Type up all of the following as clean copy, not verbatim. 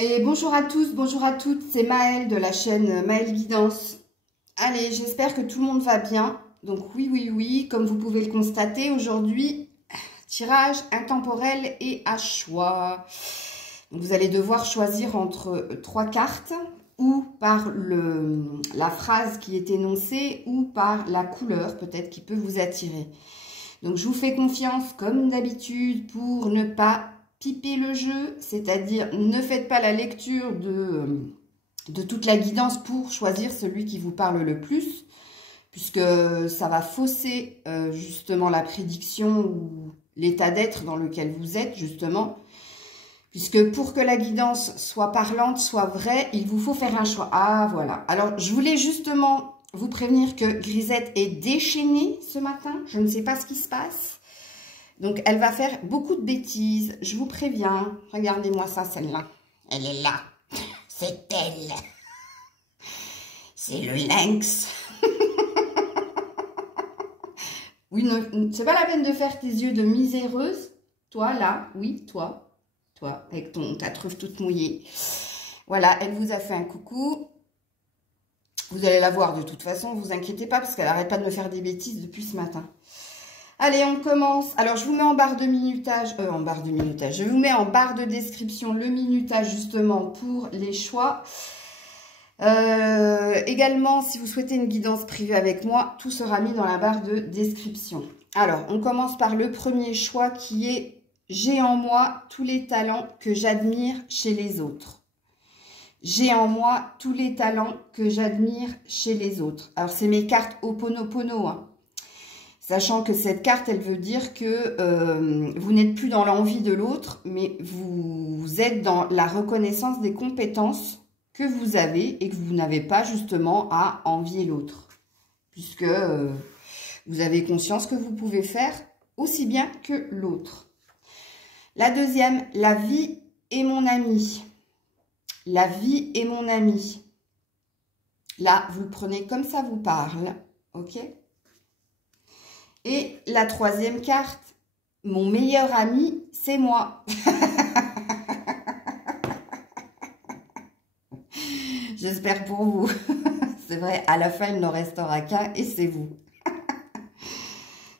Et bonjour à tous, bonjour à toutes, c'est Maëlle de la chaîne Maëlle Guidance. Allez, j'espère que tout le monde va bien. Donc oui, comme vous pouvez le constater, aujourd'hui, tirage intemporel et à choix. Donc, vous allez devoir choisir entre trois cartes, ou par la phrase qui est énoncée, ou par la couleur peut-être qui peut vous attirer. Donc je vous fais confiance comme d'habitude pour ne pas piper le jeu, c'est-à-dire ne faites pas la lecture de toute la guidance pour choisir celui qui vous parle le plus, puisque ça va fausser justement la prédiction ou l'état d'être dans lequel vous êtes justement, puisque pour que la guidance soit parlante, soit vraie, il vous faut faire un choix. Ah voilà, alors je voulais justement vous prévenir que Grisette est déchaînée ce matin, je ne sais pas ce qui se passe. Donc, elle va faire beaucoup de bêtises, je vous préviens. Regardez-moi ça, celle-là. Elle est là. C'est elle. C'est le lynx. Oui, c'est pas la peine de faire tes yeux de miséreuse. Toi, là, oui, toi, avec ta truffe toute mouillée. Voilà, elle vous a fait un coucou. Vous allez la voir de toute façon, vous inquiétez pas, parce qu'elle n'arrête pas de me faire des bêtises depuis ce matin. Allez, on commence. Alors, je vous mets en barre de minutage, je vous mets en barre de description le minutage justement pour les choix. Également, si vous souhaitez une guidance privée avec moi, tout sera mis dans la barre de description. Alors, on commence par le premier choix qui est « J'ai en moi tous les talents que j'admire chez les autres ». J'ai en moi tous les talents que j'admire chez les autres. Alors, c'est mes cartes Ho'oponopono, hein. Sachant que cette carte, elle veut dire que vous n'êtes plus dans l'envie de l'autre, mais vous êtes dans la reconnaissance des compétences que vous avez et que vous n'avez pas justement à envier l'autre. Puisque vous avez conscience que vous pouvez faire aussi bien que l'autre. La deuxième, la vie est mon ami. La vie est mon ami. Là, vous le prenez comme ça vous parle, ok ? Et la troisième carte, mon meilleur ami, c'est moi. J'espère pour vous. C'est vrai, à la fin, il n'en restera qu'un et c'est vous.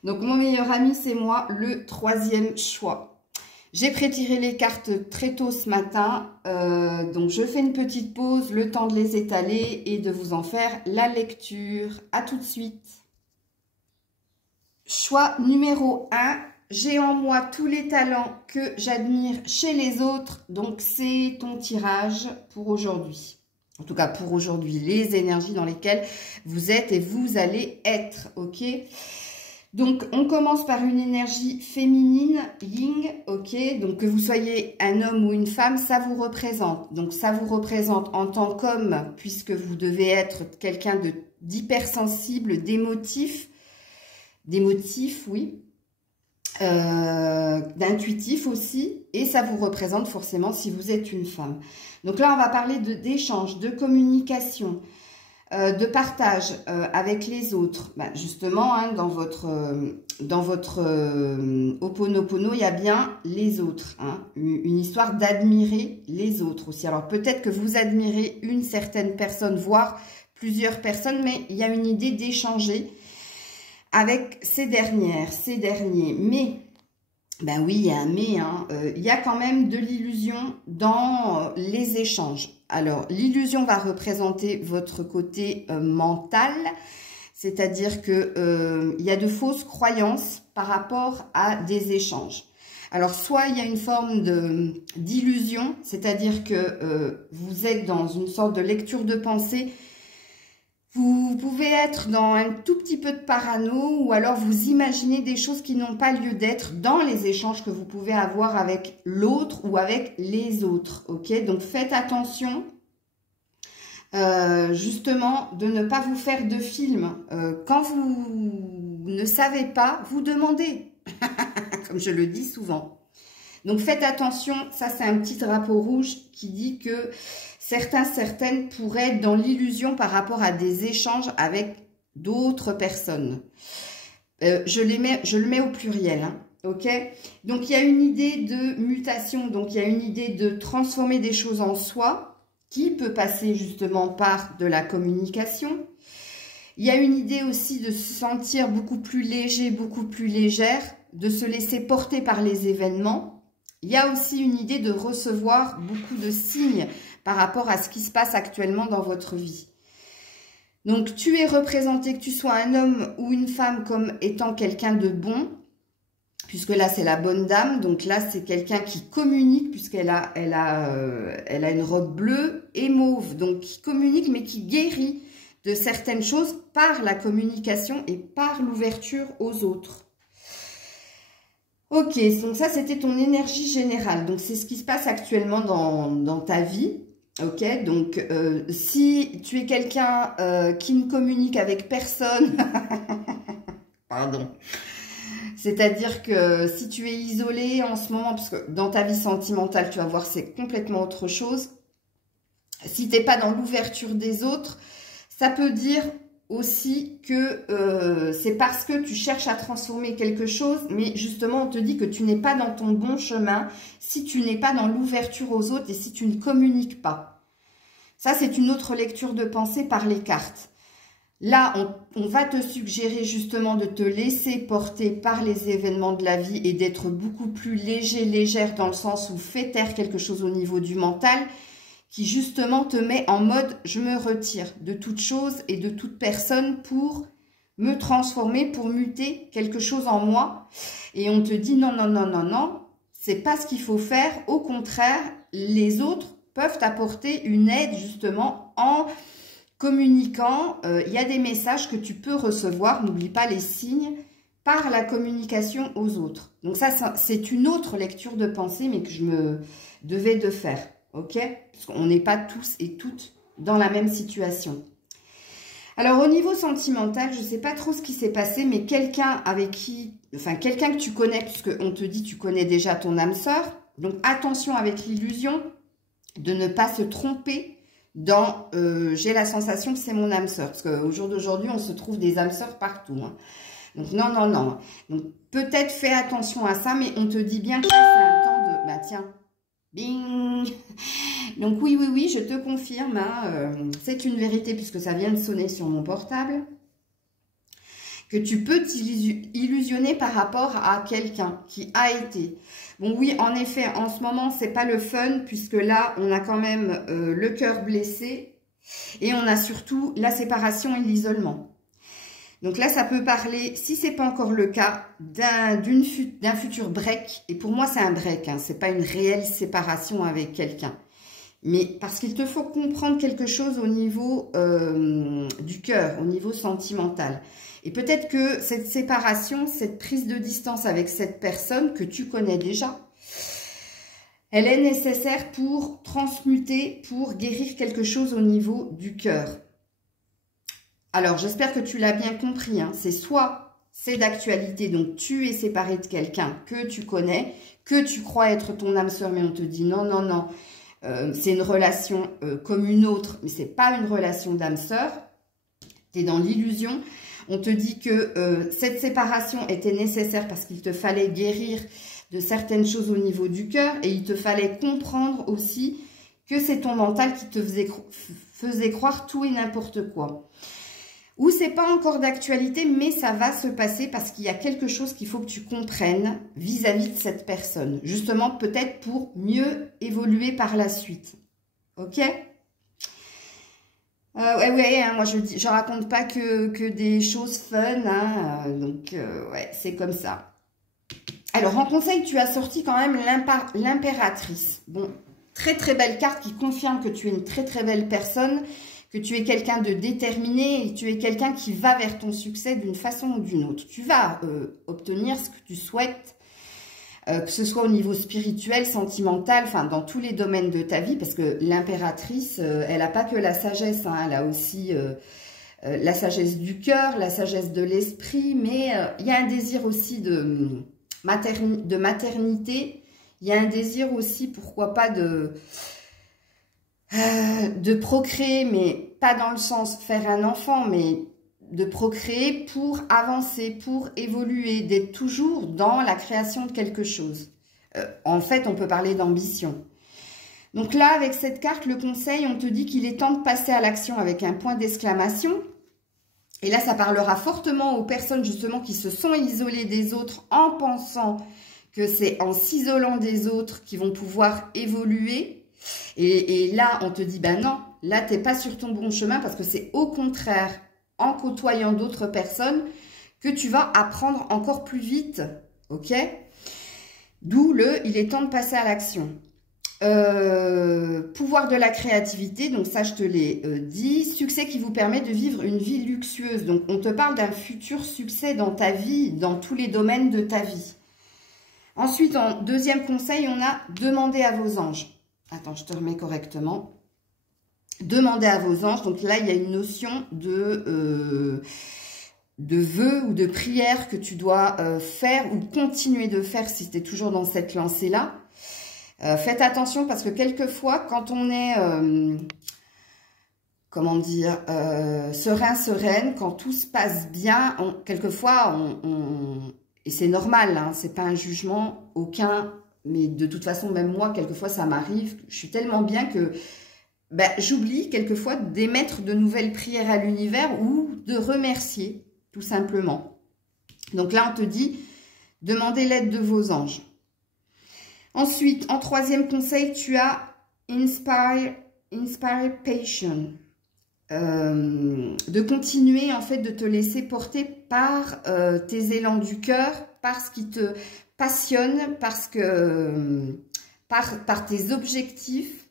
Donc, mon meilleur ami, c'est moi, le troisième choix. J'ai prétiré les cartes très tôt ce matin, donc je fais une petite pause, le temps de les étaler et de vous en faire la lecture. À tout de suite. Choix numéro 1, j'ai en moi tous les talents que j'admire chez les autres. Donc, c'est ton tirage pour aujourd'hui. En tout cas, pour aujourd'hui, les énergies dans lesquelles vous êtes et vous allez être, ok? Donc, on commence par une énergie féminine, yin, ok? Donc, que vous soyez un homme ou une femme, ça vous représente. Donc, ça vous représente en tant qu'homme, puisque vous devez être quelqu'un d'hypersensible, d'émotif, oui, d'intuitif aussi, et ça vous représente forcément si vous êtes une femme. Donc là, on va parler d'échange, de communication, de partage avec les autres. Ben, justement, hein, dans votre Ho'oponopono, il y a bien les autres, hein, une histoire d'admirer les autres aussi. Alors peut-être que vous admirez une certaine personne, voire plusieurs personnes, mais il y a une idée d'échanger avec ces dernières, ces derniers. Mais, ben oui, il y a un mais, hein, il y a quand même de l'illusion dans les échanges. Alors, l'illusion va représenter votre côté mental, c'est-à-dire que il y a de fausses croyances par rapport à des échanges. Alors, soit il y a une forme d'illusion, c'est-à-dire que vous êtes dans une sorte de lecture de pensée. Vous pouvez être dans un tout petit peu de parano ou alors vous imaginez des choses qui n'ont pas lieu d'être dans les échanges que vous pouvez avoir avec l'autre ou avec les autres. Ok, donc faites attention justement de ne pas vous faire de film. Quand vous ne savez pas, vous demandez, comme je le dis souvent. Donc faites attention, ça c'est un petit drapeau rouge qui dit que certaines pourraient être dans l'illusion par rapport à des échanges avec d'autres personnes. Je le mets au pluriel, hein, Ok? Donc, il y a une idée de mutation, donc il y a une idée de transformer des choses en soi, qui peut passer justement par de la communication. Il y a une idée aussi de se sentir beaucoup plus léger, beaucoup plus légère, de se laisser porter par les événements. Il y a aussi une idée de recevoir beaucoup de signes par rapport à ce qui se passe actuellement dans votre vie. Donc, tu es représenté, que tu sois un homme ou une femme, comme étant quelqu'un de bon, puisque là, c'est la bonne dame. Donc là, c'est quelqu'un qui communique, puisqu'elle a une robe bleue et mauve. Donc, qui communique, mais qui guérit de certaines choses par la communication et par l'ouverture aux autres. Ok, donc ça, c'était ton énergie générale. Donc, c'est ce qui se passe actuellement dans ta vie. Ok, donc si tu es quelqu'un qui ne communique avec personne, pardon, c'est-à-dire que si tu es isolé en ce moment, parce que dans ta vie sentimentale, tu vas voir, c'est complètement autre chose. Si tu n'es pas dans l'ouverture des autres, ça peut dire aussi que c'est parce que tu cherches à transformer quelque chose, mais justement, on te dit que tu n'es pas dans ton bon chemin si tu n'es pas dans l'ouverture aux autres et si tu ne communiques pas. Ça, c'est une autre lecture de pensée par les cartes. Là, on va te suggérer justement de te laisser porter par les événements de la vie et d'être beaucoup plus léger, légère, dans le sens où fais taire quelque chose au niveau du mental, qui justement te met en mode « je me retire de toute chose et de toute personne pour me transformer, pour muter quelque chose en moi ». Et on te dit « non, non, non, non, non, c'est pas ce qu'il faut faire. Au contraire, les autres peuvent apporter une aide justement en communiquant. Il y a des messages que tu peux recevoir, n'oublie pas les signes, par la communication aux autres. » Donc ça, c'est une autre lecture de pensée, mais que je me devais de faire. Ok? Parce qu'on n'est pas tous et toutes dans la même situation. Alors, au niveau sentimental, je ne sais pas trop ce qui s'est passé, mais quelqu'un avec qui, enfin, quelqu'un que tu connais, puisqu'on te dit tu connais déjà ton âme sœur. Donc, attention avec l'illusion de ne pas se tromper dans j'ai la sensation que c'est mon âme sœur. Parce qu'au jour d'aujourd'hui, on se trouve des âmes sœurs partout. Hein. Donc, non, non, non. Donc, peut-être fais attention à ça, mais on te dit bien que c'est un temps de... Bah, tiens. Bing! Donc oui, oui, oui, je te confirme, hein, c'est une vérité puisque ça vient de sonner sur mon portable, que tu peux t'illusionner par rapport à quelqu'un qui a été. Bon oui, en effet, en ce moment, c'est pas le fun puisque là, on a quand même le cœur blessé et on a surtout la séparation et l'isolement. Donc là, ça peut parler, si c'est pas encore le cas, d'un futur break. Et pour moi, c'est un break. Hein, c'est pas une réelle séparation avec quelqu'un. Mais parce qu'il te faut comprendre quelque chose au niveau du cœur, au niveau sentimental. Et peut-être que cette séparation, cette prise de distance avec cette personne que tu connais déjà, elle est nécessaire pour transmuter, pour guérir quelque chose au niveau du cœur. Alors, j'espère que tu l'as bien compris. Hein. C'est soit c'est d'actualité, donc tu es séparé de quelqu'un que tu connais, que tu crois être ton âme sœur, mais on te dit non, non, non, c'est une relation comme une autre, mais c'est pas une relation d'âme sœur. Tu es dans l'illusion. On te dit que cette séparation était nécessaire parce qu'il te fallait guérir de certaines choses au niveau du cœur et il te fallait comprendre aussi que c'est ton mental qui te faisait croire tout et n'importe quoi. Ou c'est pas encore d'actualité, mais ça va se passer parce qu'il y a quelque chose qu'il faut que tu comprennes vis-à-vis de cette personne. Justement, peut-être pour mieux évoluer par la suite. Ok? Ouais, hein, moi je raconte pas que des choses fun, hein, donc ouais, c'est comme ça. Alors, en conseil, tu as sorti quand même l'impératrice. Bon, très très belle carte qui confirme que tu es une très très belle personne, que tu es quelqu'un de déterminé et tu es quelqu'un qui va vers ton succès d'une façon ou d'une autre. Tu vas obtenir ce que tu souhaites, que ce soit au niveau spirituel, sentimental, enfin dans tous les domaines de ta vie, parce que l'impératrice, elle n'a pas que la sagesse, hein, elle a aussi la sagesse du cœur, la sagesse de l'esprit, mais il y a un désir aussi de maternité, il y a un désir aussi, pourquoi pas, de procréer, mais pas dans le sens faire un enfant, mais procréer pour avancer, pour évoluer, d'être toujours dans la création de quelque chose. En fait, on peut parler d'ambition. Donc là, avec cette carte, le conseil, on te dit qu'il est temps de passer à l'action avec un point d'exclamation. Et là, ça parlera fortement aux personnes justement qui se sont isolées des autres en pensant que c'est en s'isolant des autres qu'ils vont pouvoir évoluer. Et là, on te dit, ben non, là, tu n'es pas sur ton bon chemin parce que c'est au contraire en côtoyant d'autres personnes que tu vas apprendre encore plus vite. Ok? D'où il est temps de passer à l'action. Pouvoir de la créativité, donc ça je te l'ai dit. Succès qui vous permet de vivre une vie luxueuse. Donc on te parle d'un futur succès dans ta vie, dans tous les domaines de ta vie. Ensuite, en deuxième conseil, on a demander à vos anges. Attends, je te remets correctement. Demander à vos anges. Donc là, il y a une notion de vœux ou de prière que tu dois faire ou continuer de faire si tu es toujours dans cette lancée-là. Faites attention parce que quelquefois, quand on est, comment dire, serein, sereine, quand tout se passe bien, quelquefois, et c'est normal, hein, c'est pas un jugement, aucun, mais de toute façon, même moi, quelquefois, ça m'arrive, je suis tellement bien que ben, j'oublie quelquefois d'émettre de nouvelles prières à l'univers ou de remercier, tout simplement. Donc là, on te dit, demandez l'aide de vos anges. Ensuite, en troisième conseil, tu as Inspire Passion. De continuer, en fait, de te laisser porter par tes élans du cœur, par ce qui te passionne, par tes objectifs.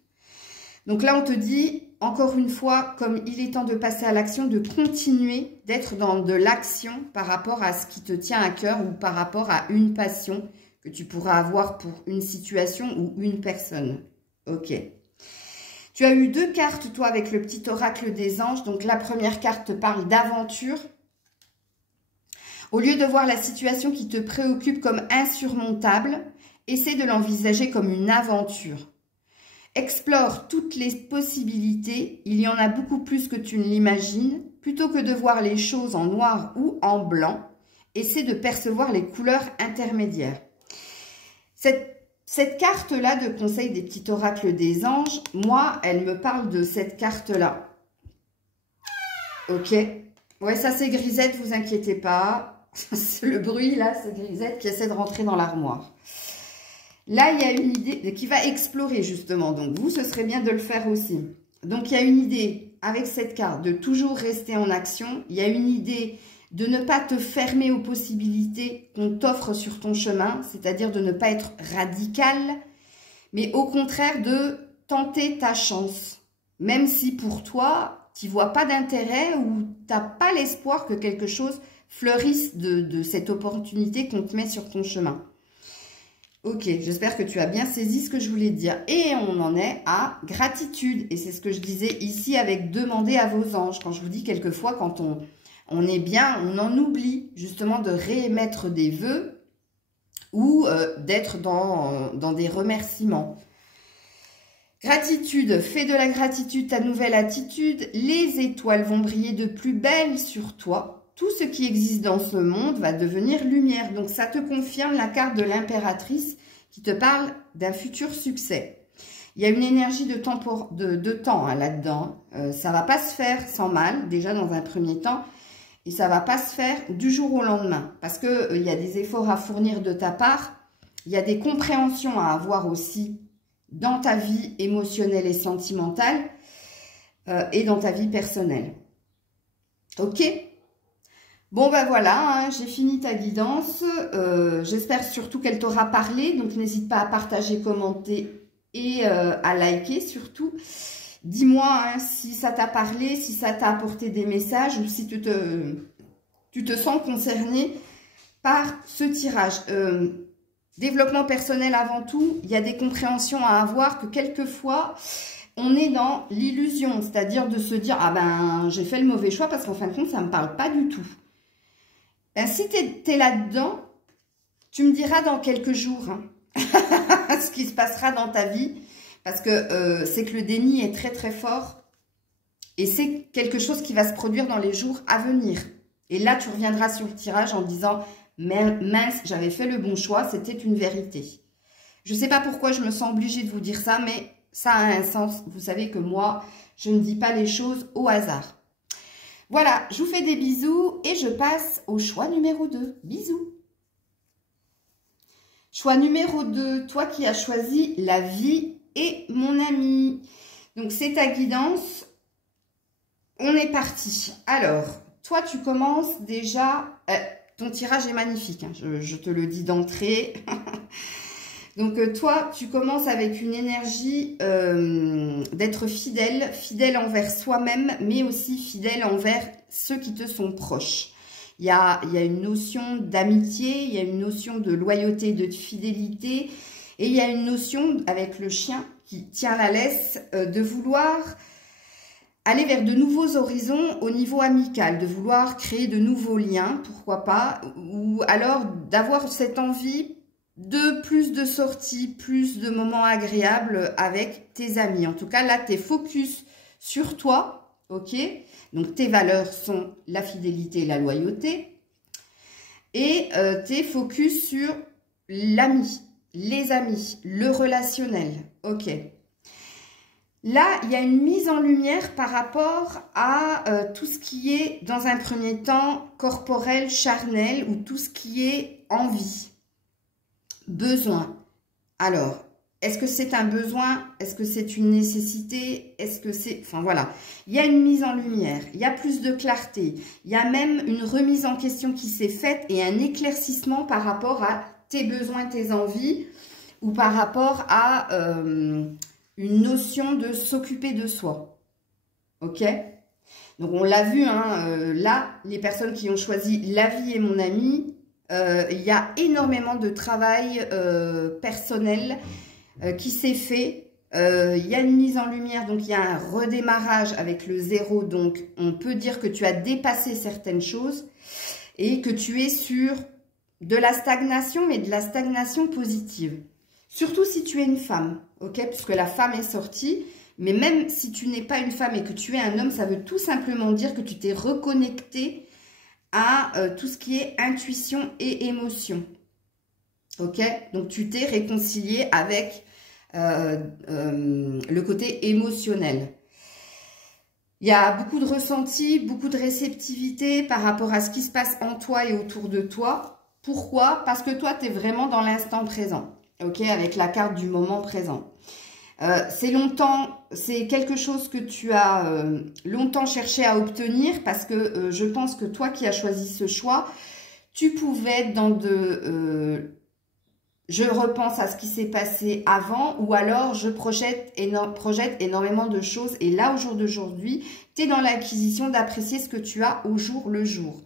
Donc là, on te dit, encore une fois, comme il est temps de passer à l'action, de continuer d'être dans de l'action par rapport à ce qui te tient à cœur ou par rapport à une passion que tu pourras avoir pour une situation ou une personne. Ok. Tu as eu deux cartes, toi, avec le petit oracle des anges. Donc, la première carte te parle d'aventure. Au lieu de voir la situation qui te préoccupe comme insurmontable, essaie de l'envisager comme une aventure. Explore toutes les possibilités. Il y en a beaucoup plus que tu ne l'imagines. Plutôt que de voir les choses en noir ou en blanc, essaie de percevoir les couleurs intermédiaires. Cette carte-là de conseil des petits oracles des anges, moi, elle me parle de cette carte-là. Ok. Ouais, ça c'est Grisette, vous inquiétez pas. Le bruit là, c'est Grisette qui essaie de rentrer dans l'armoire. Là, il y a une idée qui va explorer justement. Donc vous, ce serait bien de le faire aussi. Donc il y a une idée avec cette carte de toujours rester en action. Il y a une idée de ne pas te fermer aux possibilités qu'on t'offre sur ton chemin, c'est-à-dire de ne pas être radical, mais au contraire de tenter ta chance. Même si pour toi, tu ne vois pas d'intérêt ou tu n'as pas l'espoir que quelque chose fleurisse de cette opportunité qu'on te met sur ton chemin. Ok, j'espère que tu as bien saisi ce que je voulais dire. Et on en est à gratitude. Et c'est ce que je disais ici avec demander à vos anges. Quand je vous dis quelquefois, quand on est bien, on en oublie justement de réémettre des vœux ou d'être dans des remerciements. Gratitude, fais de la gratitude ta nouvelle attitude. Les étoiles vont briller de plus belle sur toi. Tout ce qui existe dans ce monde va devenir lumière. Donc ça te confirme la carte de l'impératrice qui te parle d'un futur succès. Il y a une énergie de temps, hein, là-dedans. Ça ne va pas se faire sans mal, déjà dans un premier temps. Et ça ne va pas se faire du jour au lendemain. Parce qu'il y a des efforts à fournir de ta part. Il y a des compréhensions à avoir aussi dans ta vie émotionnelle et sentimentale. Et dans ta vie personnelle. Ok ? Bon, ben voilà, hein, j'ai fini ta guidance. J'espère surtout qu'elle t'aura parlé. Donc, n'hésite pas à partager, commenter et à liker surtout. Dis-moi hein, si ça t'a parlé, si ça t'a apporté des messages ou si tu te sens concerné par ce tirage. Développement personnel avant tout, il y a des compréhensions à avoir que quelquefois, on est dans l'illusion. C'est-à-dire de se dire, ah ben, j'ai fait le mauvais choix parce qu'en fin de compte, ça ne me parle pas du tout. Ben, si tu es là-dedans, tu me diras dans quelques jours hein, ce qui se passera dans ta vie. Parce que c'est que le déni est très très fort. Et c'est quelque chose qui va se produire dans les jours à venir. Et là, tu reviendras sur le tirage en disant « Mince, j'avais fait le bon choix, c'était une vérité. » Je ne sais pas pourquoi je me sens obligée de vous dire ça, mais ça a un sens. Vous savez que moi, je ne dis pas les choses au hasard. Voilà, je vous fais des bisous et je passe au choix numéro 2. Bisous. Choix numéro 2, toi qui as choisi la vie et mon ami. Donc, c'est ta guidance. On est parti. Alors, toi, tu commences déjà... ton tirage est magnifique, hein, je te le dis d'entrée. Donc, toi, tu commences avec une énergie d'être fidèle, fidèle envers soi-même, mais aussi fidèle envers ceux qui te sont proches. Il y a une notion d'amitié, il y a une notion de loyauté, de fidélité, et il y a une notion avec le chien qui tient la laisse de vouloir aller vers de nouveaux horizons au niveau amical, de vouloir créer de nouveaux liens, pourquoi pas, ou alors d'avoir cette envie de plus de sorties, plus de moments agréables avec tes amis. En tout cas, là, tu es focus sur toi, ok? Donc, tes valeurs sont la fidélité et la loyauté. Et tu es focus sur l'ami, les amis, le relationnel, ok? Là, il y a une mise en lumière par rapport à tout ce qui est, dans un premier temps, corporel, charnel, ou tout ce qui est envie, besoin. Alors, est-ce que c'est un besoin? Est-ce que c'est une nécessité? Est-ce que c'est... Enfin, voilà. Il y a une mise en lumière, il y a plus de clarté, il y a même une remise en question qui s'est faite et un éclaircissement par rapport à tes besoins, tes envies, ou par rapport à... une notion de s'occuper de soi. Ok? Donc, on l'a vu, hein, là, les personnes qui ont choisi la vie et mon ami, il y a énormément de travail personnel qui s'est fait. Il y a une mise en lumière, donc il y a un redémarrage avec le 0. Donc, on peut dire que tu as dépassé certaines choses et que tu es sur de la stagnation, mais de la stagnation positive. Surtout si tu es une femme, ok? Puisque la femme est sortie. Mais même si tu n'es pas une femme et que tu es un homme, ça veut tout simplement dire que tu t'es reconnecté à tout ce qui est intuition et émotion. Ok? Donc, tu t'es réconcilié avec le côté émotionnel. Il y a beaucoup de ressenti, beaucoup de réceptivité par rapport à ce qui se passe en toi et autour de toi. Pourquoi? Parce que toi, tu es vraiment dans l'instant présent. Ok, avec la carte du moment présent. C'est quelque chose que tu as longtemps cherché à obtenir parce que je pense que toi qui as choisi ce choix, tu pouvais être dans je repense à ce qui s'est passé avant ou alors je projette énormément de choses et là au jour d'aujourd'hui, tu es dans l'acquisition d'apprécier ce que tu as au jour le jour.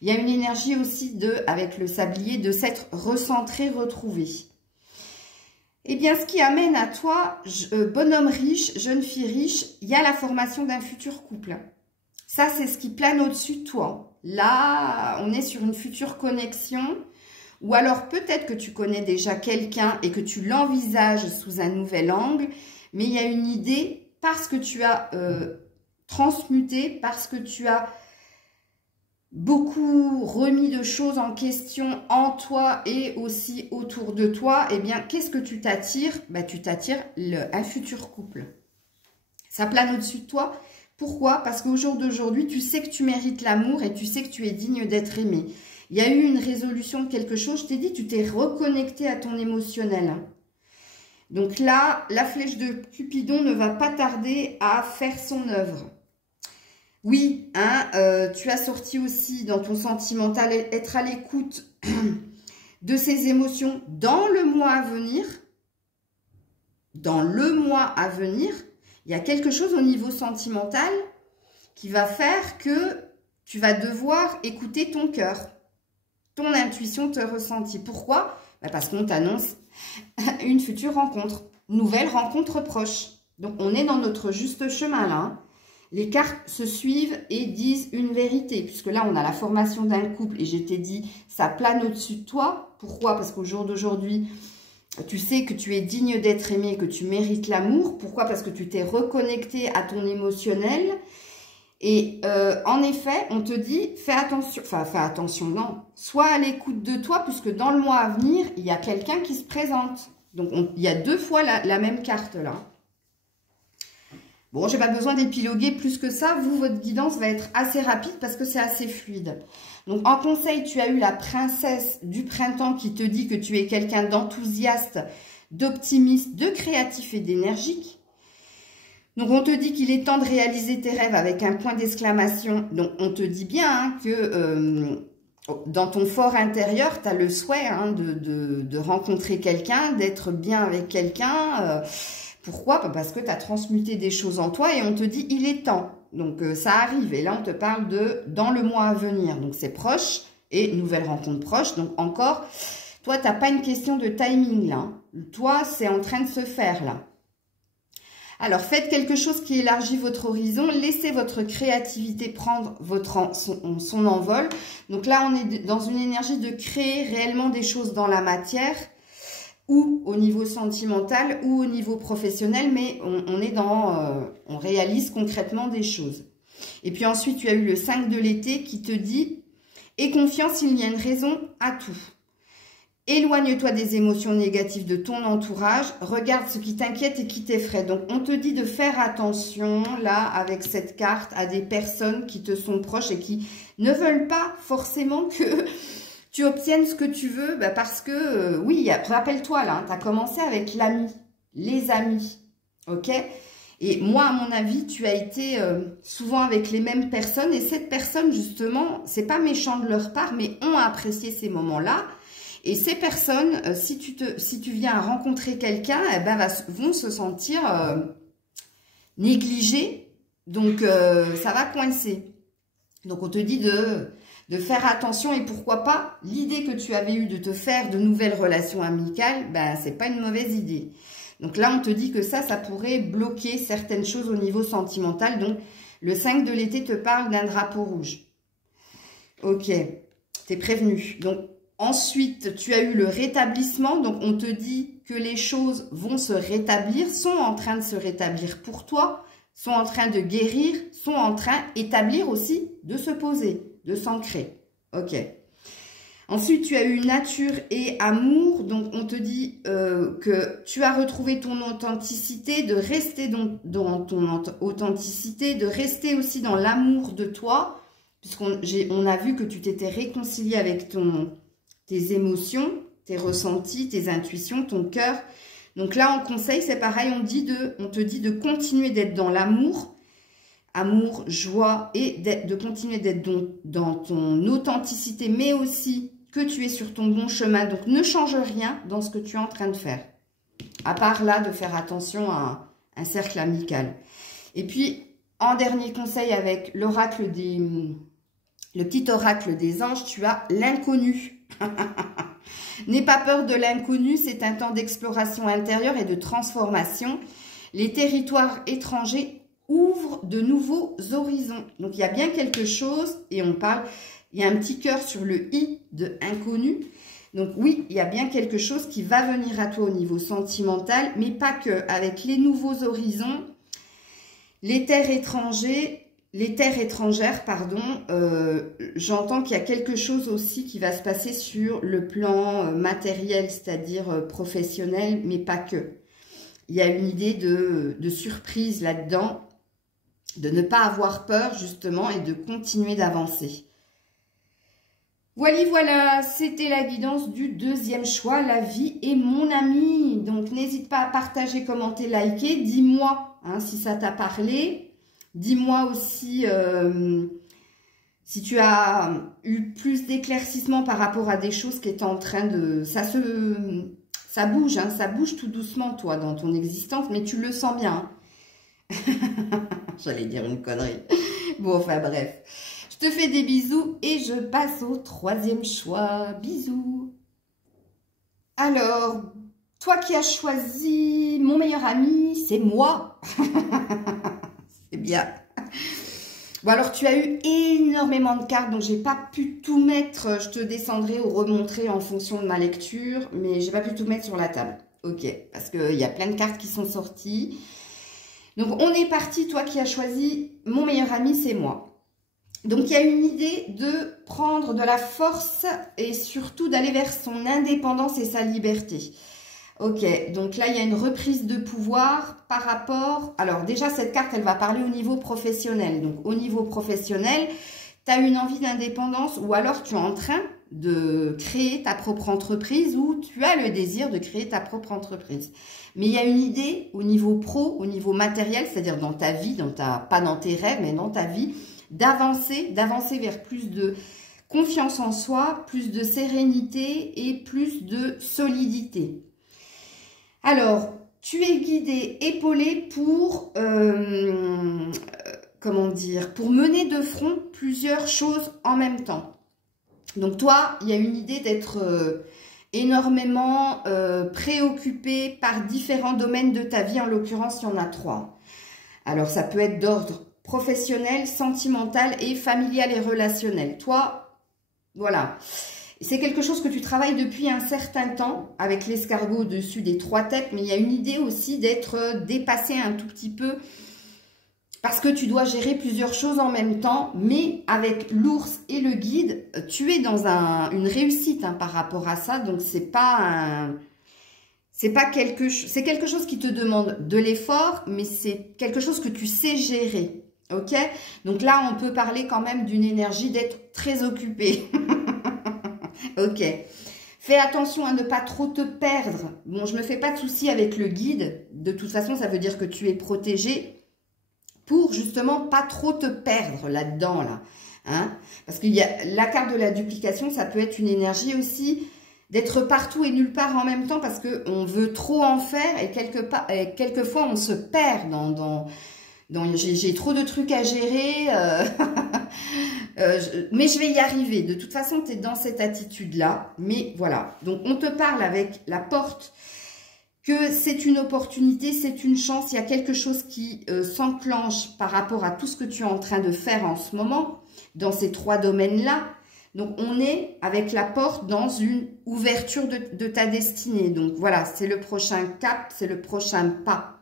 Il y a une énergie aussi avec le sablier de s'être recentré, retrouvé. Eh bien, ce qui amène à toi, bonhomme riche, jeune fille riche, il y a la formation d'un futur couple. Ça, c'est ce qui plane au-dessus de toi. Là, on est sur une future connexion. Ou alors, peut-être que tu connais déjà quelqu'un et que tu l'envisages sous un nouvel angle. Mais il y a une idée, parce que tu as transmuté, parce que tu as beaucoup remis de choses en question en toi et aussi autour de toi, eh bien, qu'est-ce que tu t'attires? Bah, tu t'attires un futur couple. Ça plane au-dessus de toi. Pourquoi? Parce qu'au jour d'aujourd'hui, tu sais que tu mérites l'amour et tu sais que tu es digne d'être aimé. Il y a eu une résolution de quelque chose, je t'ai dit, tu t'es reconnecté à ton émotionnel. Donc là, la flèche de Cupidon ne va pas tarder à faire son œuvre. Oui, hein, tu as sorti aussi dans ton sentimental, être à l'écoute de ses émotions dans le mois à venir. Dans le mois à venir, il y a quelque chose au niveau sentimental qui va faire que tu vas devoir écouter ton cœur, ton intuition, te ressentir. Pourquoi? Parce qu'on t'annonce une future rencontre, nouvelle rencontre proche. Donc, on est dans notre juste chemin là, hein. Les cartes se suivent et disent une vérité, puisque là, on a la formation d'un couple et je t'ai dit, ça plane au-dessus de toi. Pourquoi? Parce qu'au jour d'aujourd'hui, tu sais que tu es digne d'être aimé, que tu mérites l'amour. Pourquoi? Parce que tu t'es reconnecté à ton émotionnel Et en effet, on te dit, fais attention, enfin fais attention, non, sois à l'écoute de toi, puisque dans le mois à venir, il y a quelqu'un qui se présente. Donc, il y a 2 fois la même carte là. Bon, j'ai pas besoin d'épiloguer plus que ça. Vous, votre guidance va être assez rapide parce que c'est assez fluide. Donc, en conseil, tu as eu la princesse du printemps qui te dit que tu es quelqu'un d'enthousiaste, d'optimiste, de créatif et d'énergique. Donc, on te dit qu'il est temps de réaliser tes rêves avec un point d'exclamation. Donc, on te dit bien hein, que dans ton fort intérieur, tu as le souhait hein, de rencontrer quelqu'un, d'être bien avec quelqu'un. Pourquoi? Parce que tu as transmuté des choses en toi et on te dit il est temps. Donc, ça arrive. Et là, on te parle de dans le mois à venir. Donc, c'est proche et nouvelle rencontre proche. Donc, encore, toi, tu n'as pas une question de timing là. Toi, c'est en train de se faire là. Alors, faites quelque chose qui élargit votre horizon. Laissez votre créativité prendre son envol. Donc là, on est dans une énergie de créer réellement des choses dans la matière ou au niveau sentimental ou au niveau professionnel. Mais on est dans... on réalise concrètement des choses. Et puis ensuite, tu as eu le 5 de l'été qui te dit « Aie confiance, il y a une raison à tout ». Éloigne-toi des émotions négatives de ton entourage. Regarde ce qui t'inquiète et qui t'effraie. Donc, on te dit de faire attention, là, avec cette carte, à des personnes qui te sont proches et qui ne veulent pas forcément que tu obtiennes ce que tu veux. Bah parce que, oui, rappelle-toi, là, tu as commencé avec l'ami, les amis, ok? Et moi, à mon avis, tu as été souvent avec les mêmes personnes. Et cette personne, justement, c'est pas méchant de leur part, mais ont apprécié ces moments-là. Et ces personnes, si tu viens à rencontrer quelqu'un, eh ben, vont se sentir négligées. Donc, ça va coincer. Donc, on te dit de faire attention. Et pourquoi pas, l'idée que tu avais eue de te faire de nouvelles relations amicales, ben, c'est pas une mauvaise idée. Donc là, on te dit que ça pourrait bloquer certaines choses au niveau sentimental. Donc, le 5 de l'été te parle d'un drapeau rouge. Ok, t'es prévenu. Donc, ensuite, tu as eu le rétablissement. Donc, on te dit que les choses vont se rétablir, sont en train de se rétablir pour toi, sont en train de guérir, sont en train d'établir aussi, de se poser, de s'ancrer. Ok. Ensuite, tu as eu nature et amour. Donc, on te dit que tu as retrouvé ton authenticité, de rester dans ton authenticité, de rester aussi dans l'amour de toi, puisqu'on a vu que tu t'étais réconcilié avec tes émotions, tes ressentis, tes intuitions, ton cœur. Donc là, en conseil, c'est pareil, on te dit de continuer d'être dans l'amour, amour, joie, et de continuer d'être dans ton authenticité, mais aussi que tu es sur ton bon chemin. Donc, ne change rien dans ce que tu es en train de faire. À part là, de faire attention à un cercle amical. Et puis, en dernier conseil, avec l'oracle le petit oracle des anges, tu as l'inconnu. N'aie pas peur de l'inconnu, c'est un temps d'exploration intérieure et de transformation. Les territoires étrangers ouvrent de nouveaux horizons. Donc, il y a bien quelque chose, et il y a un petit cœur sur le i de inconnu. Donc oui, il y a bien quelque chose qui va venir à toi au niveau sentimental, mais pas que. Avec les nouveaux horizons, les terres étrangères, pardon, j'entends qu'il y a quelque chose aussi qui va se passer sur le plan matériel, c'est-à-dire professionnel, mais pas que. Il y a une idée de surprise là-dedans, de ne pas avoir peur justement et de continuer d'avancer. Voilà, c'était la guidance du deuxième choix, la vie est mon ami. Donc n'hésite pas à partager, commenter, liker, dis-moi hein, si ça t'a parlé. Dis-moi aussi si tu as eu plus d'éclaircissement par rapport à des choses qui étaient en train de... Ça bouge, hein, ça bouge tout doucement, toi, dans ton existence, mais tu le sens bien. Hein. J'allais dire une connerie. Bon, enfin bref. Je te fais des bisous et je passe au troisième choix. Bisous. Alors, toi qui as choisi mon meilleur ami, c'est moi. C'est bien. Bon, alors, tu as eu énormément de cartes, donc j'ai pas pu tout mettre. Je te descendrai ou remontrer en fonction de ma lecture, mais j'ai pas pu tout mettre sur la table. Ok, parce qu'il y a plein de cartes qui sont sorties. Donc, on est parti, toi qui as choisi mon meilleur ami, c'est moi. Donc, il y a une idée de prendre de la force et surtout d'aller vers son indépendance et sa liberté. Ok, donc là, il y a une reprise de pouvoir par rapport... Alors, déjà, cette carte, elle va parler au niveau professionnel. Donc, au niveau professionnel, tu as une envie d'indépendance ou alors tu es en train de créer ta propre entreprise ou tu as le désir de créer ta propre entreprise. Mais il y a une idée au niveau pro, au niveau matériel, c'est-à-dire dans ta vie, pas dans tes rêves, mais dans ta vie, d'avancer vers plus de confiance en soi, plus de sérénité et plus de solidité. Alors, tu es guidé, épaulé pour, comment dire, pour mener de front plusieurs choses en même temps. Donc toi, il y a une idée d'être énormément préoccupé par différents domaines de ta vie. En l'occurrence, il y en a 3. Alors, ça peut être d'ordre professionnel, sentimental et familial et relationnel. Toi, voilà. C'est quelque chose que tu travailles depuis un certain temps avec l'escargot au-dessus des 3 têtes. Mais il y a une idée aussi d'être dépassé un tout petit peu parce que tu dois gérer plusieurs choses en même temps, mais avec l'ours et le guide, tu es dans une réussite par rapport à ça. Donc, c'est quelque chose qui te demande de l'effort, mais c'est quelque chose que tu sais gérer. Ok? Donc là, on peut parler quand même d'une énergie d'être très occupé. Ok. Fais attention à ne pas trop te perdre. Bon, je me fais pas de soucis avec le guide. De toute façon, ça veut dire que tu es protégé. Pour justement pas trop te perdre là-dedans, là. Hein? Parce qu'il y a la carte de la duplication, ça peut être une énergie aussi d'être partout et nulle part en même temps parce qu'on veut trop en faire et quelquefois on se perd dans j'ai trop de trucs à gérer, mais je vais y arriver. De toute façon, tu es dans cette attitude-là, mais voilà. Donc, on te parle avec la porte que c'est une opportunité, c'est une chance, il y a quelque chose qui s'enclenche par rapport à tout ce que tu es en train de faire en ce moment, dans ces 3 domaines-là. Donc, on est avec la porte dans une ouverture de ta destinée. Donc, voilà, c'est le prochain cap, c'est le prochain pas.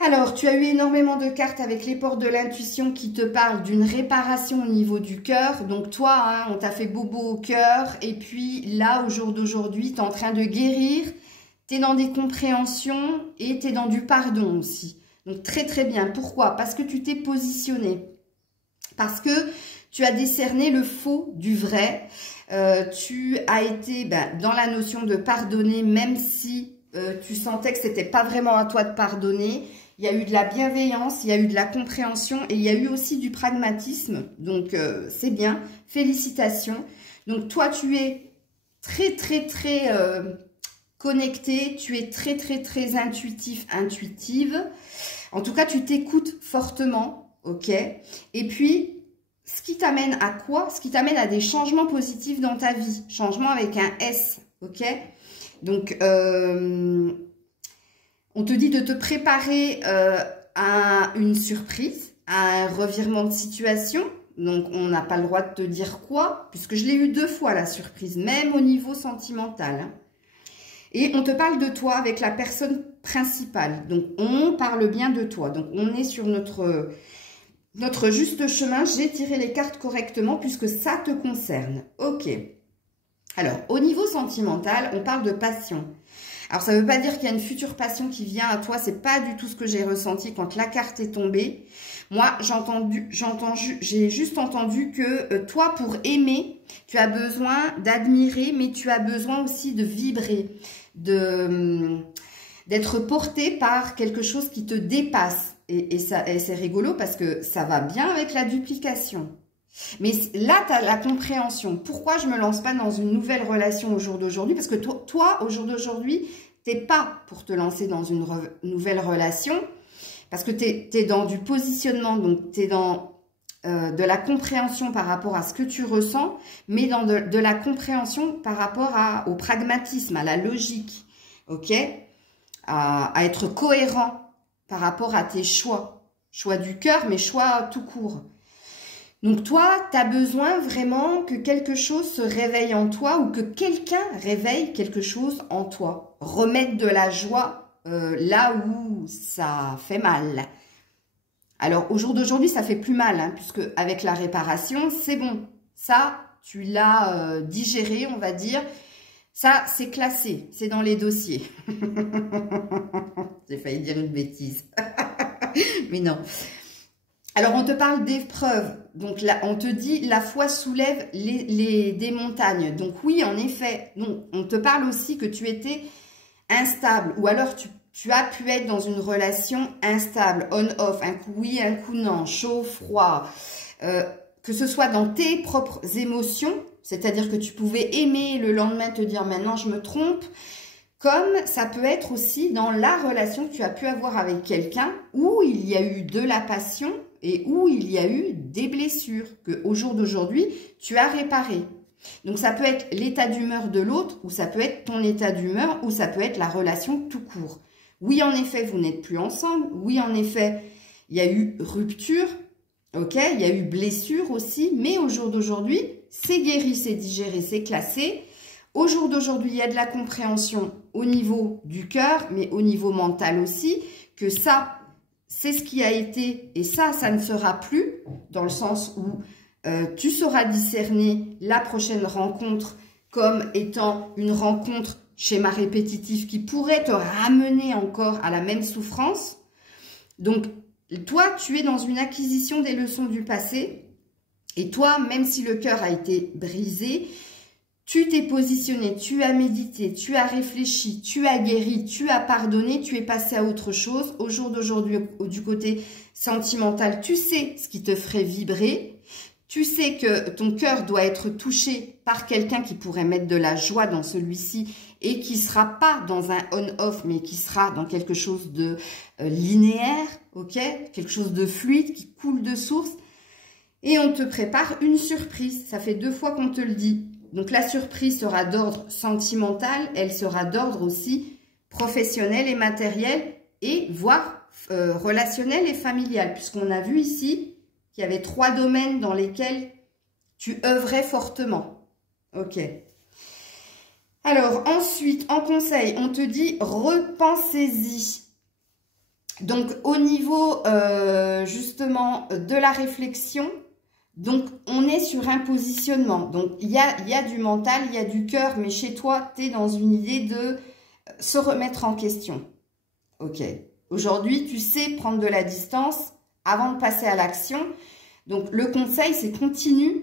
Alors, tu as eu énormément de cartes avec les portes de l'intuition qui te parlent d'une réparation au niveau du cœur. Donc, toi, hein, on t'a fait bobo au cœur. Et puis, là, au jour d'aujourd'hui, tu es en train de guérir. Tu es dans des compréhensions et tu es dans du pardon aussi. Donc, très, très bien. Pourquoi? Parce que tu t'es positionné. Parce que tu as décerné le faux du vrai. Tu as été dans la notion de pardonner, même si tu sentais que ce n'était pas vraiment à toi de pardonner. Il y a eu de la bienveillance, il y a eu de la compréhension et il y a eu aussi du pragmatisme. Donc, c'est bien. Félicitations. Donc, toi, tu es très, très, très... connecté, tu es très, très, très intuitif, intuitive. En tout cas, tu t'écoutes fortement, ok? Et puis, ce qui t'amène à quoi? Ce qui t'amène à des changements positifs dans ta vie. Changement avec un S, ok? Donc, on te dit de te préparer à une surprise, à un revirement de situation. Donc, on n'a pas le droit de te dire quoi, puisque je l'ai eu 2 fois, la surprise, même au niveau sentimental, hein. Et on te parle de toi avec la personne principale. Donc, on parle bien de toi. Donc, on est sur notre juste chemin. J'ai tiré les cartes correctement puisque ça te concerne. Ok. Alors, au niveau sentimental, on parle de passion. Alors, ça ne veut pas dire qu'il y a une future passion qui vient à toi. C'est pas du tout ce que j'ai ressenti quand la carte est tombée. Moi, j'ai juste entendu que toi, pour aimer, tu as besoin d'admirer, mais tu as besoin aussi de vibrer, d'être porté par quelque chose qui te dépasse. Et c'est rigolo parce que ça va bien avec la duplication. Mais là, tu as la compréhension. Pourquoi je ne me lance pas dans une nouvelle relation au jour d'aujourd'hui? Parce que toi, au jour d'aujourd'hui, tu n'es pas pour te lancer dans une nouvelle relation. Parce que tu es dans du positionnement, donc tu es dans de la compréhension par rapport à ce que tu ressens, mais dans de la compréhension par rapport au pragmatisme, à la logique, ok? À être cohérent par rapport à tes choix. Choix du cœur, mais choix tout court. Donc toi, tu as besoin vraiment que quelque chose se réveille en toi ou que quelqu'un réveille quelque chose en toi. Remettre de la joie là où ça fait mal. Alors, au jour d'aujourd'hui, ça fait plus mal, hein, puisque avec la réparation, c'est bon. Ça, tu l'as digéré, on va dire. Ça, c'est classé, c'est dans les dossiers. J'ai failli dire une bêtise. Mais non. Alors, on te parle d'épreuves. Donc, là, on te dit, la foi soulève des montagnes. Donc, oui, en effet. Donc, on te parle aussi que tu étais instable. Ou alors, tu as pu être dans une relation instable, on-off. Un coup oui, un coup non, chaud, froid. Que ce soit dans tes propres émotions, c'est-à-dire que tu pouvais aimer le lendemain te dire maintenant je me trompe, comme ça peut être aussi dans la relation que tu as pu avoir avec quelqu'un où il y a eu de la passion et où il y a eu des blessures que au jour d'aujourd'hui tu as réparées. Donc ça peut être l'état d'humeur de l'autre ou ça peut être ton état d'humeur ou ça peut être la relation tout court. Oui, en effet, vous n'êtes plus ensemble. Oui, en effet, il y a eu rupture. Ok, il y a eu blessure aussi, mais au jour d'aujourd'hui, c'est guéri, c'est digéré, c'est classé. Au jour d'aujourd'hui, il y a de la compréhension au niveau du cœur, mais au niveau mental aussi, que ça, c'est ce qui a été, et ça ne sera plus, dans le sens où tu sauras discerner la prochaine rencontre comme étant une rencontre schéma répétitif qui pourrait te ramener encore à la même souffrance. Donc, toi, tu es dans une acquisition des leçons du passé. Et toi, même si le cœur a été brisé, tu t'es positionné, tu as médité, tu as réfléchi, tu as guéri, tu as pardonné, tu es passé à autre chose. Au jour d'aujourd'hui, du côté sentimental, tu sais ce qui te ferait vibrer. Tu sais que ton cœur doit être touché par quelqu'un qui pourrait mettre de la joie dans celui-ci et qui ne sera pas dans un on-off, mais qui sera dans quelque chose de linéaire, ok, quelque chose de fluide, qui coule de source. Et on te prépare une surprise. Ça fait 2 fois qu'on te le dit. Donc la surprise sera d'ordre sentimental, elle sera d'ordre aussi professionnel et matériel, et voire relationnel et familial, puisqu'on a vu ici qu'il y avait 3 domaines dans lesquels tu œuvrais fortement. Ok. Alors, ensuite, en conseil, on te dit repensez-y. Donc, au niveau, justement, de la réflexion, donc, on est sur un positionnement. Donc, il y a du mental, il y a du cœur, mais chez toi, tu es dans une idée de se remettre en question. Ok. Aujourd'hui, tu sais prendre de la distance avant de passer à l'action. Donc, le conseil, c'est continue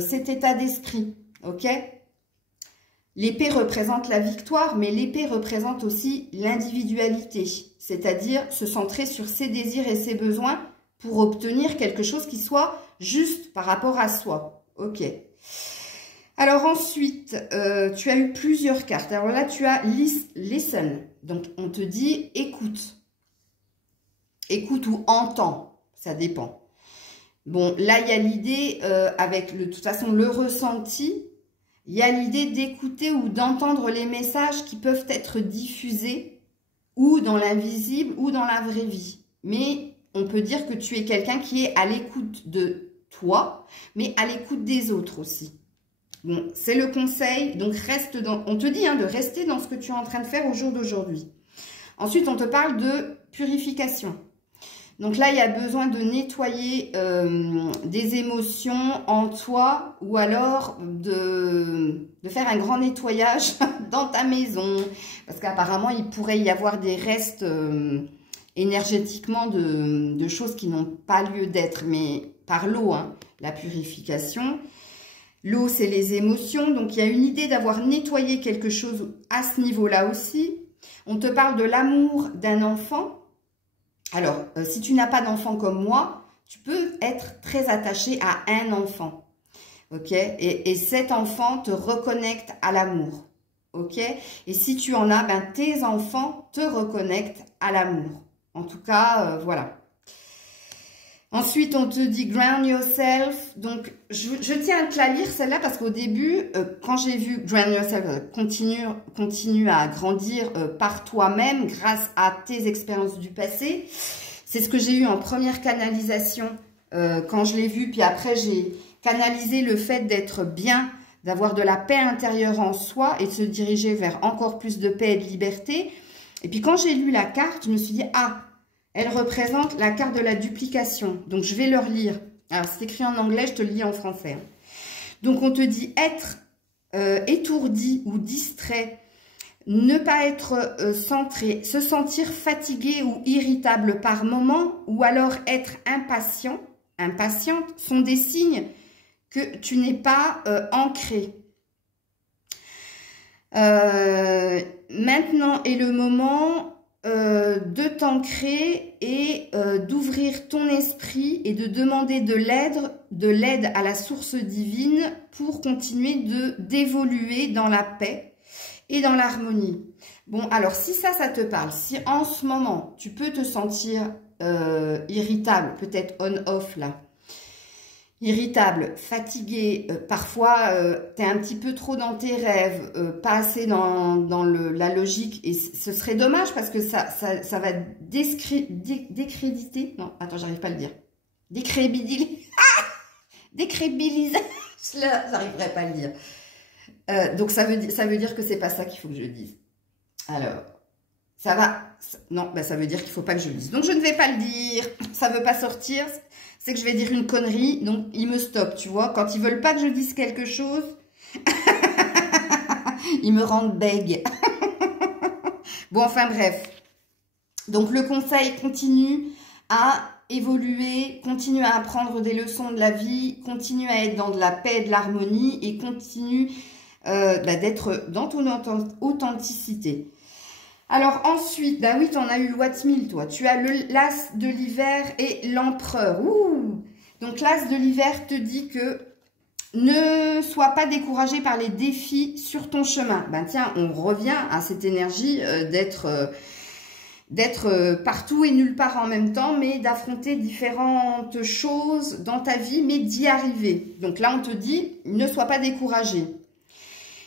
cet état d'esprit. Ok. L'épée représente la victoire, mais l'épée représente aussi l'individualité, c'est-à-dire se centrer sur ses désirs et ses besoins pour obtenir quelque chose qui soit juste par rapport à soi. Ok. Alors ensuite, tu as eu plusieurs cartes. Alors là, tu as listen. Donc, on te dit écoute. Écoute ou entends, ça dépend. Bon, là, il y a l'idée, avec de toute façon le ressenti, il y a l'idée d'écouter ou d'entendre les messages qui peuvent être diffusés ou dans l'invisible ou dans la vraie vie. Mais on peut dire que tu es quelqu'un qui est à l'écoute de toi, mais à l'écoute des autres aussi. Bon, c'est le conseil, donc reste dans, on te dit de rester dans ce que tu es en train de faire au jour d'aujourd'hui. Ensuite, on te parle de purification. Donc là, il y a besoin de nettoyer des émotions en toi ou alors de faire un grand nettoyage dans ta maison. Parce qu'apparemment, il pourrait y avoir des restes énergétiquement de choses qui n'ont pas lieu d'être. Mais par l'eau, la purification. L'eau, c'est les émotions. Donc, il y a une idée d'avoir nettoyé quelque chose à ce niveau-là aussi. On te parle de l'amour d'un enfant. Alors, si tu n'as pas d'enfant comme moi, tu peux être très attaché à un enfant, ok? Et cet enfant te reconnecte à l'amour, ok? Et si tu en as, tes enfants te reconnectent à l'amour. En tout cas, voilà. Ensuite, on te dit « ground yourself ». Donc, je tiens à te la lire celle-là parce qu'au début, quand j'ai vu « ground yourself », continue à grandir par toi-même grâce à tes expériences du passé. C'est ce que j'ai eu en première canalisation quand je l'ai vu. Puis après, j'ai canalisé le fait d'être bien, d'avoir de la paix intérieure en soi et de se diriger vers encore plus de paix et de liberté. Et puis quand j'ai lu la carte, je me suis dit, ah, elle représente la carte de la duplication. Donc je vais le relire. Alors c'est écrit en anglais, je te le lis en français. Donc on te dit être étourdi ou distrait, ne pas être centré, se sentir fatigué ou irritable par moment, ou alors être impatient, impatiente, sont des signes que tu n'es pas ancré. Maintenant est le moment de t'ancrer et d'ouvrir ton esprit et de demander de l'aide à la source divine pour continuer d'évoluer dans la paix et dans l'harmonie. Bon, alors si ça te parle, si en ce moment tu peux te sentir irritable, peut-être on-off là, irritable, fatigué, parfois tu es un petit peu trop dans tes rêves, pas assez dans la logique, et ce serait dommage parce que ça va décréditer, non, attends, j'arrive pas à le dire, décrédibiliser, j'arriverai pas à le dire. Donc ça veut dire que c'est pas ça qu'il faut que je dise. Alors, ça va, non, ben ça veut dire qu'il faut pas que je le dise. Donc je ne vais pas le dire, ça veut pas sortir, c'est que je vais dire une connerie, donc ils me stoppent, tu vois. Quand ils veulent pas que je dise quelque chose, ils me rendent bègue. Bon, enfin bref. Donc le conseil, continue à évoluer, continue à apprendre des leçons de la vie, continue à être dans de la paix et de l'harmonie et continue d'être dans ton authenticité. Alors ensuite, bah oui, tu en as eu What 1000, toi. Tu as l'as de l'hiver et l'empereur. Donc l'as de l'hiver te dit que ne sois pas découragé par les défis sur ton chemin. Ben tiens, on revient à cette énergie d'être partout et nulle part en même temps, mais d'affronter différentes choses dans ta vie, mais d'y arriver. Donc là, on te dit, ne sois pas découragé.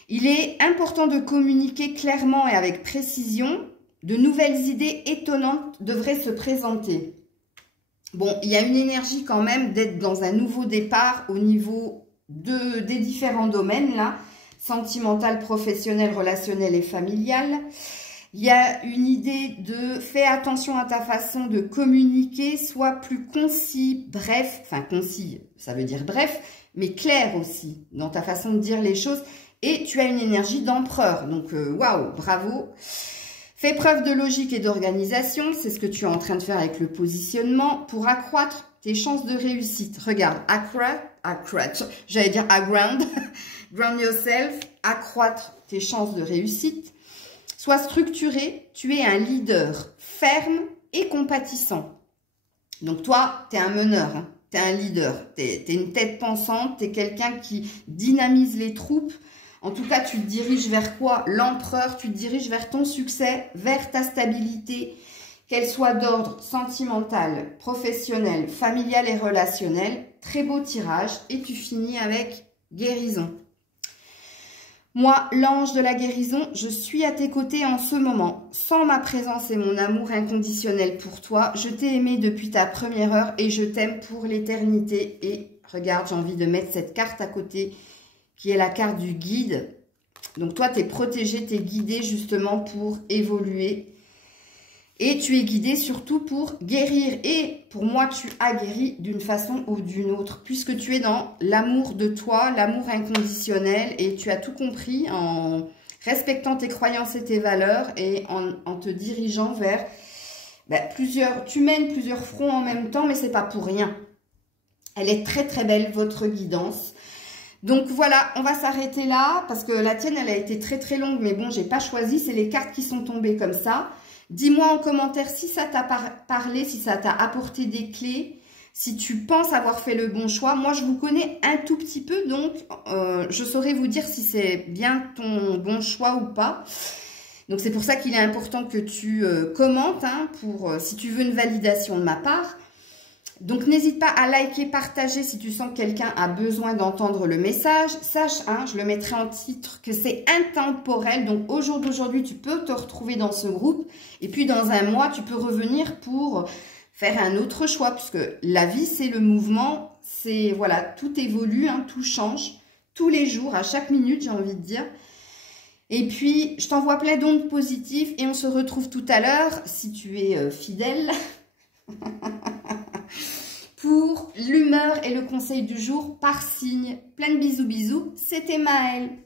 Il est important de communiquer clairement et avec précision. De nouvelles idées étonnantes devraient se présenter. Bon, il y a une énergie quand même d'être dans un nouveau départ au niveau des différents domaines, là, sentimental, professionnel, relationnel et familial. Il y a une idée de fais attention à ta façon de communiquer, sois plus concis, bref, enfin concis, ça veut dire bref, mais clair aussi dans ta façon de dire les choses. Et tu as une énergie d'empereur, donc waouh, bravo. Fais preuve de logique et d'organisation, c'est ce que tu es en train de faire avec le positionnement pour accroître tes chances de réussite. Regarde, accroître, j'allais dire ground yourself, accroître tes chances de réussite. Sois structuré, tu es un leader ferme et compatissant. Donc toi, tu es un meneur, hein, tu es un leader, tu es une tête pensante, tu es quelqu'un qui dynamise les troupes. En tout cas, tu te diriges vers quoi? L'empereur, tu te diriges vers ton succès, vers ta stabilité, qu'elle soit d'ordre sentimental, professionnel, familial et relationnel. Très beau tirage et tu finis avec guérison. Moi, l'ange de la guérison, je suis à tes côtés en ce moment. Sans ma présence et mon amour inconditionnel pour toi, je t'ai aimé depuis ta première heure et je t'aime pour l'éternité. Et regarde, j'ai envie de mettre cette carte à côté qui est la carte du guide. Donc toi, tu es protégé, tu es guidé justement pour évoluer. Et tu es guidé surtout pour guérir. Et pour moi, tu as guéri d'une façon ou d'une autre. Puisque tu es dans l'amour de toi, l'amour inconditionnel. Et tu as tout compris en respectant tes croyances et tes valeurs. Et en te dirigeant vers tu mènes plusieurs fronts en même temps. Mais c'est pas pour rien. Elle est très très belle, votre guidance. Donc voilà, on va s'arrêter là. Parce que la tienne, elle a été très très longue. Mais bon, j'ai pas choisi. C'est les cartes qui sont tombées comme ça. Dis-moi en commentaire si ça t'a parlé, si ça t'a apporté des clés, si tu penses avoir fait le bon choix. Moi, je vous connais un tout petit peu, donc je saurais vous dire si c'est bien ton bon choix ou pas. Donc, c'est pour ça qu'il est important que tu commentes, hein, si tu veux une validation de ma part. Donc, n'hésite pas à liker, partager si tu sens que quelqu'un a besoin d'entendre le message. Sache, hein, je le mettrai en titre, que c'est intemporel. Donc, au jour d'aujourd'hui, tu peux te retrouver dans ce groupe. Et puis, dans un mois, tu peux revenir pour faire un autre choix. Puisque la vie, c'est le mouvement. C'est, voilà, tout évolue, hein, tout change. Tous les jours, à chaque minute, j'ai envie de dire. Et puis, je t'envoie plein d'ondes positives et on se retrouve tout à l'heure, si tu es fidèle, pour l'humeur et le conseil du jour par signe. Plein de bisous, bisous. C'était Maëlle.